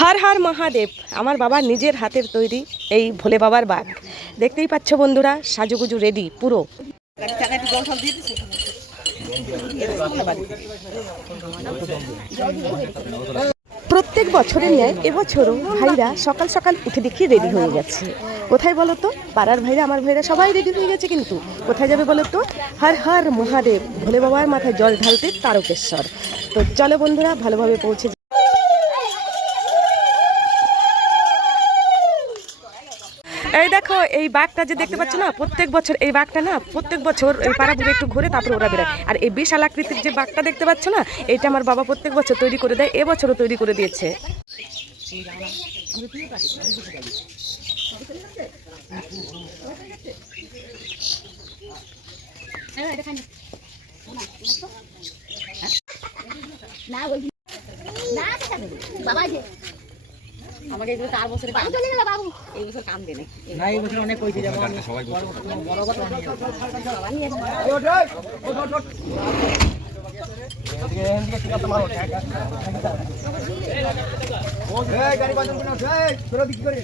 হর হর মহাদেব। আমার বাবা নিজের হাতের তৈরি এই ভোলে বাবার বাঘ। দেখতেই পাচ্ছ বন্ধুরা, সাজুগুজু রেডি পুরো। প্রত্যেক বছরের ন্যায় এবছরও ভাইরা সকাল সকাল উঠে দেখি রেডি হয়ে গেছে। কোথায় বলো তো? পাড়ার ভাইরা, আমার ভাইরা সবাই রেডি হয়ে গেছে, কিন্তু কোথায় যাবে বলো তো? হর হর মহাদেব, ভোলে বাবার মাথায় জল ঢালতে তারকেশ্বর। তো চলো বন্ধুরা, ভালোভাবে পৌঁছে। এই দেখো, এই বাঘটা যে দেখতে পাচ্ছ না, প্রত্যেক বছর এই বাঘটা না, প্রত্যেক বছর এই পাড়া ঘুরে একটু ঘুরে তারপরে ওরা বেড়ায়। আর এই বিশাল আকৃতির যে বাঘটা দেখতে পাচ্ছ না, এটা আমার বাবা প্রত্যেক বছর তৈরি করে দেয়, এবছরও তৈরি করে দিয়েছে। আমাকে এই 4 বছরে চলে গেল বাবু, এই বছর কাম দেনে না, এই বছর অনেক কইছে যেমন সবাই বড় বড় বানিয়ে গাড়ি বাজন কোন আছে তোরা দিক করে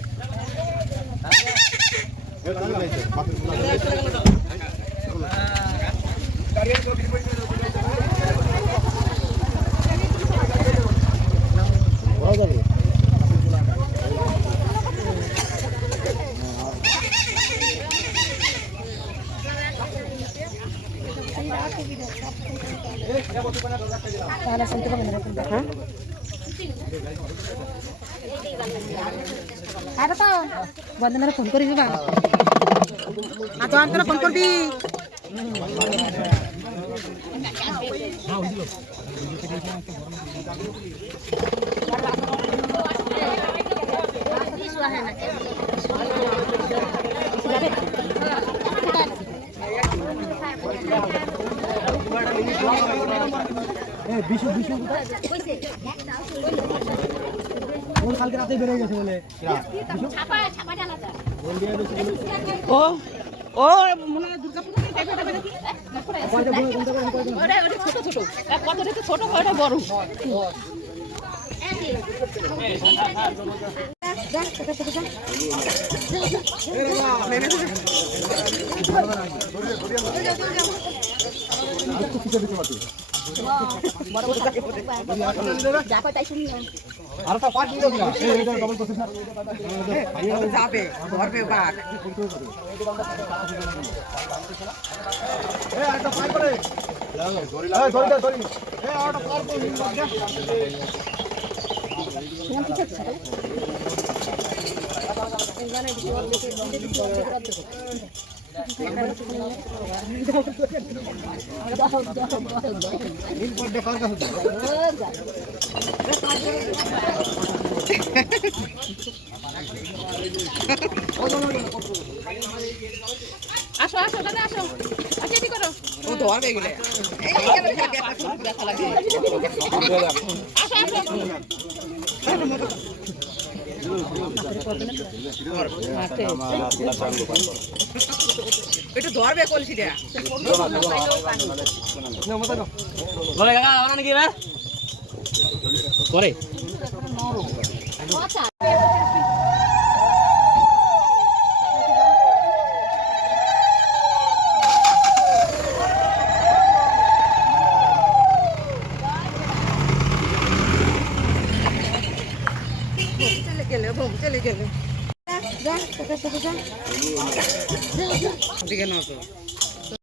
বন্ধুরা ফোন করি বা ফোন করবি। কালকে রাতে বের হয়ে গেছে বলে ও ও মনে হয় দুর্গাপূজা ছোট ছোট কত ছোট ওটা বড়। আর তো পাঁচ মিনিট না, এইটা ডবল করছিস না, যাবে ধরবে বাঘ। এই আরেকটা পাই করে ধরি এই আরেকটা পার করে শুনুন কিছু আছে এই জানাই দিতে হবে আসো আসো দাদা আসো, আচ্ছা কি করো ও তো আর গেলে এই কেন দেখা লাগে আসো আসো এটা ধরবে কলসিটা বলে কাকা আমার নাকি রে করে চলে গেলে